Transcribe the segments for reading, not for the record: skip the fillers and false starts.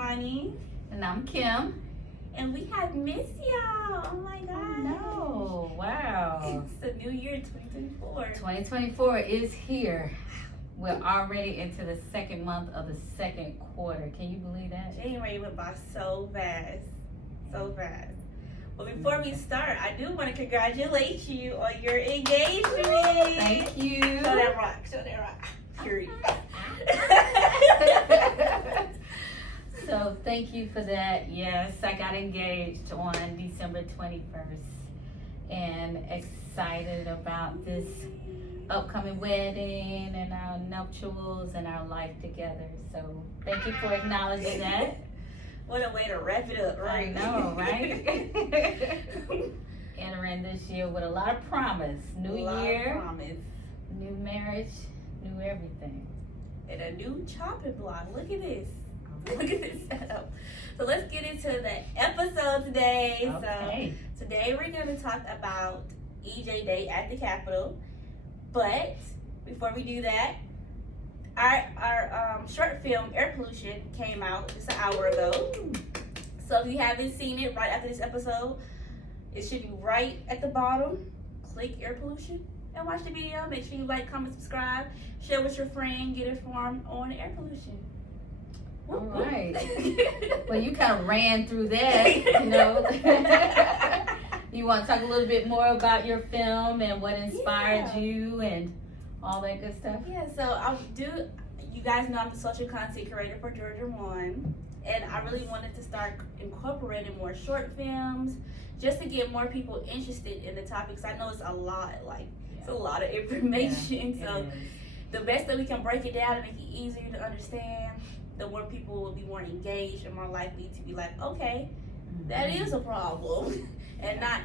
Imani. And I'm Kim. And we have missed y'all. Oh my God. No, wow. It's the new year 2024. 2024 is here. We're already into the second month of the second quarter. Can you believe that? January went by so fast. So fast. But before we start, I do want to congratulate you on your engagement. Thank you. Show that rock. Show that rock. Period. So thank you for that. Yes, I got engaged on December 21st and excited about this upcoming wedding and our nuptials and our life together. So thank you for acknowledging that. What a way to wrap it up, right? I know, right? Entering this year with a lot of promise. New year, promise. new marriage, new everything. And a new chopping block. Look at this. Look at this setup. So let's get into the episode today. Okay. So today we're going to talk about EJ Day at the Capitol. But before we do that, our short film Air Pollution came out just an hour ago. So if you haven't seen it right after this episode, it should be right at the bottom. Click Air Pollution and watch the video. Make sure you like, comment, subscribe, share with your friend, get informed on air pollution. All right. Well, you kind of ran through that, you know. You want to talk a little bit more about your film and what inspired you and all that good stuff? Yeah, so you guys know I'm the social content curator for Georgia One, and I really wanted to start incorporating more short films just to get more people interested in the topics. I know it's a lot, it's a lot of information, so the best that we can break it down and make it easier to understand, the more people will be more engaged and more likely to be like, okay, that is a problem, and not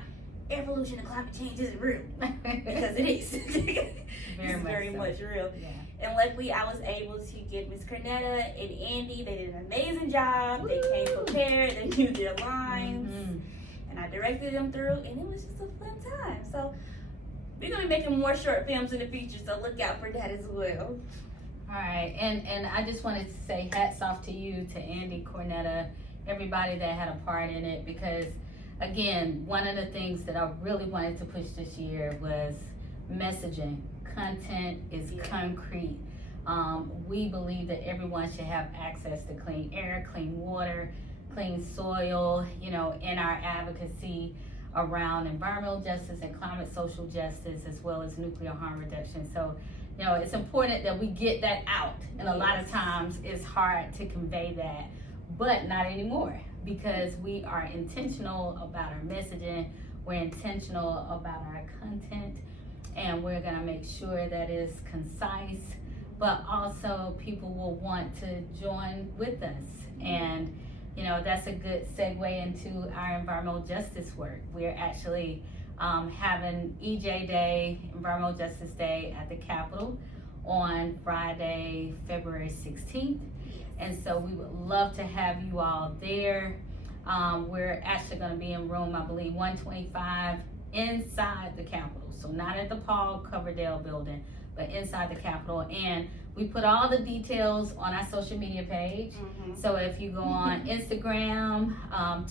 air pollution and climate change isn't real, because it is. It's very much real. Yeah. And luckily, I was able to get Miss Cornetta and Andy. They did an amazing job. They came prepared. They knew their lines, and I directed them through, and it was just a fun time. So we're gonna be making more short films in the future, so look out for that as well. All right, and I just wanted to say hats off to you, to Andy, Cornetta, everybody that had a part in it, because again, one of the things that I really wanted to push this year was messaging. Content is concrete. We believe that everyone should have access to clean air, clean water, clean soil, you know, in our advocacy around environmental justice and climate social justice, as well as nuclear harm reduction. So, you know, it's important that we get that out. And a lot of times it's hard to convey that, but not anymore, because we are intentional about our messaging, we're intentional about our content, and we're gonna make sure that it's concise, but also people will want to join with us. And, you know, that's a good segue into our environmental justice work. We're actually having EJ Day, Environmental Justice Day at the Capitol on Friday, February 16th. And so we would love to have you all there. We're actually gonna be in room, I believe, 125 inside the Capitol. So not at the Paul Coverdale building, but inside the Capitol. And we put all the details on our social media page. So if you go on Instagram,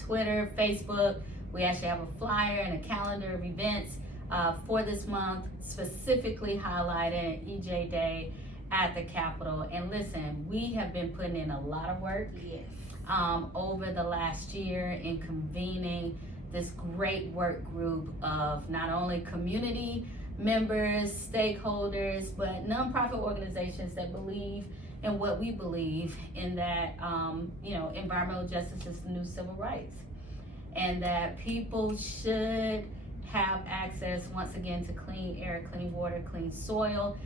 Twitter, Facebook, we actually have a flyer and a calendar of events for this month, specifically highlighting EJ Day at the Capitol. And listen, we have been putting in a lot of work over the last year in convening this great work group of not only community members, stakeholders, but nonprofit organizations that believe in what we believe in, that you know, environmental justice is the new civil rights, and that people should have access, once again, to clean air, clean water, clean soil,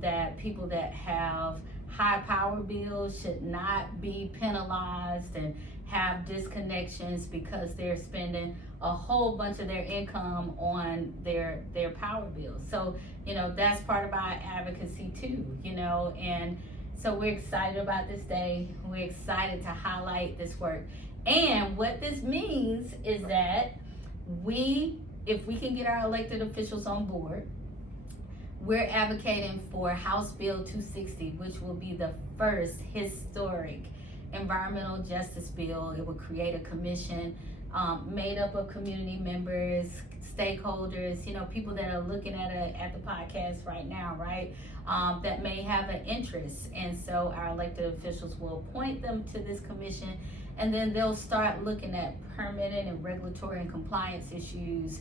that people that have high power bills should not be penalized and have disconnections because they're spending a whole bunch of their income on their power bills. So, you know, that's part of our advocacy too, you know, and so we're excited about this day. We're excited to highlight this work. And what this means is that if we can get our elected officials on board, we're advocating for House Bill 260, which will be the first historic environmental justice bill. It would create a commission made up of community members, stakeholders, people that are looking at the podcast right now, right? That may have an interest. And so our elected officials will appoint them to this commission, and then they'll start looking at permitting and regulatory and compliance issues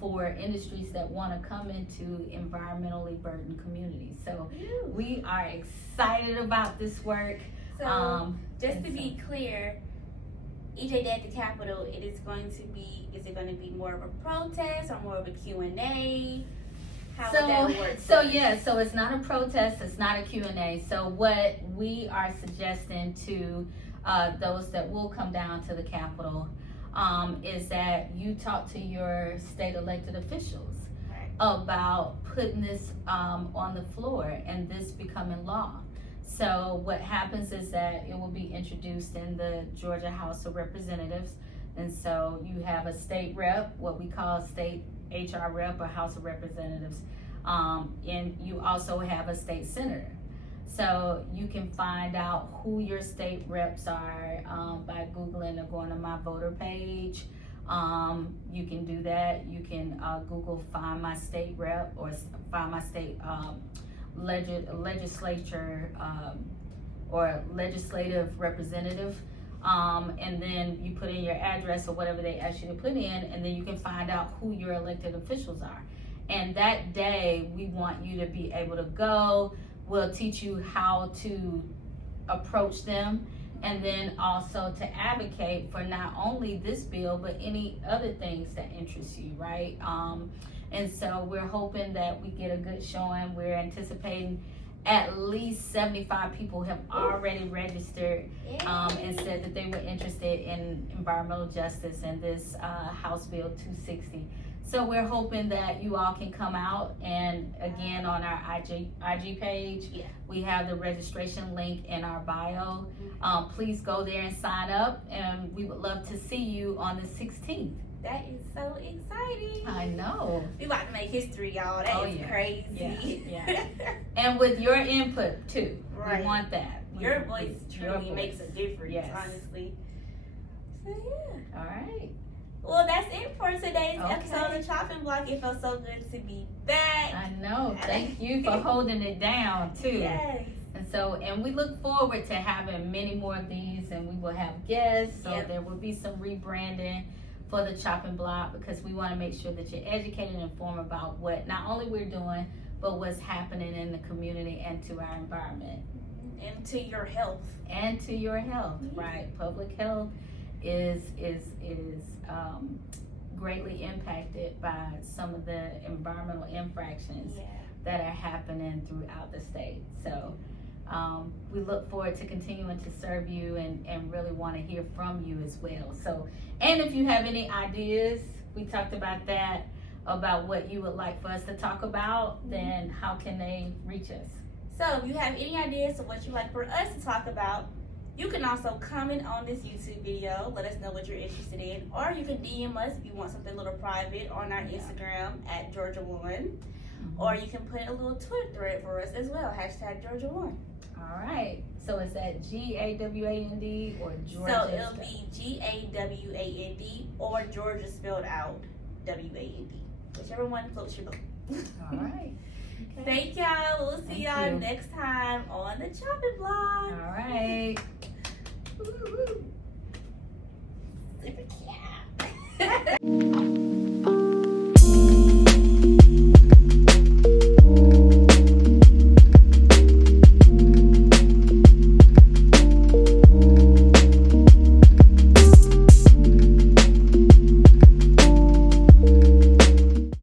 for industries that want to come into environmentally burdened communities. So we are excited about this work. So just to be clear, EJ Day at the Capitol, is it going to be more of a protest or more of a Q&A? How would that work? So it's not a protest, it's not a Q&A. So what we are suggesting to those that will come down to the Capitol is that you talk to your state elected officials about putting this on the floor and this becoming law. So what happens is that it will be introduced in the Georgia House of Representatives. And so you have a state rep, what we call a state HR rep or House of Representatives. And you also have a state senator. So you can find out who your state reps are by Googling or going to my voter page. You can do that. You can Google find my state rep or find my state legislature or legislative representative, and then you put in your address or whatever they ask you to put in, and then you can find out who your elected officials are. And that day we want you to be able to go. We'll teach you how to approach them, and then also to advocate for not only this bill but any other things that interest you, right? And so we're hoping that we get a good showing. We're anticipating at least 75 people have already registered and said that they were interested in environmental justice and this House Bill 260. So we're hoping that you all can come out, and again on our IG page, we have the registration link in our bio. Please go there and sign up, and we would love to see you on the 16th. That is so exciting. I know. We about to make history, y'all. That is crazy. Yeah. And with your input too. Right. We want that. Your voice truly makes a difference, honestly. So yeah. All right. Well, that's it for today's episode of Chopping Block. It felt so good to be back. I know. Thank you for holding it down too. Yes. And we look forward to having many more of these, and we will have guests. So there will be some rebranding for the Chopping Block, because we want to make sure that you're educated and informed about what not only we're doing, but what's happening in the community and to our environment. And to your health. And to your health, right? Public health is greatly impacted by some of the environmental infractions that are happening throughout the state. So we look forward to continuing to serve you and really want to hear from you as well. So, and if you have any ideas, we talked about that, about what you would like for us to talk about, then how can they reach us? So if you have any ideas of what you'd like for us to talk about, you can also comment on this YouTube video, let us know what you're interested in, or you can DM us if you want something a little private on our Instagram at Georgia One, or you can put a little Twitter thread for us as well, #Georgia One. All right. So is that GAWAND or Georgia? So it'll be GAWAND or Georgia spelled out WAND. Whichever one floats your boat. All right. Okay. Thank y'all. We'll see y'all next time on the Chopping Block. All right. Super cat.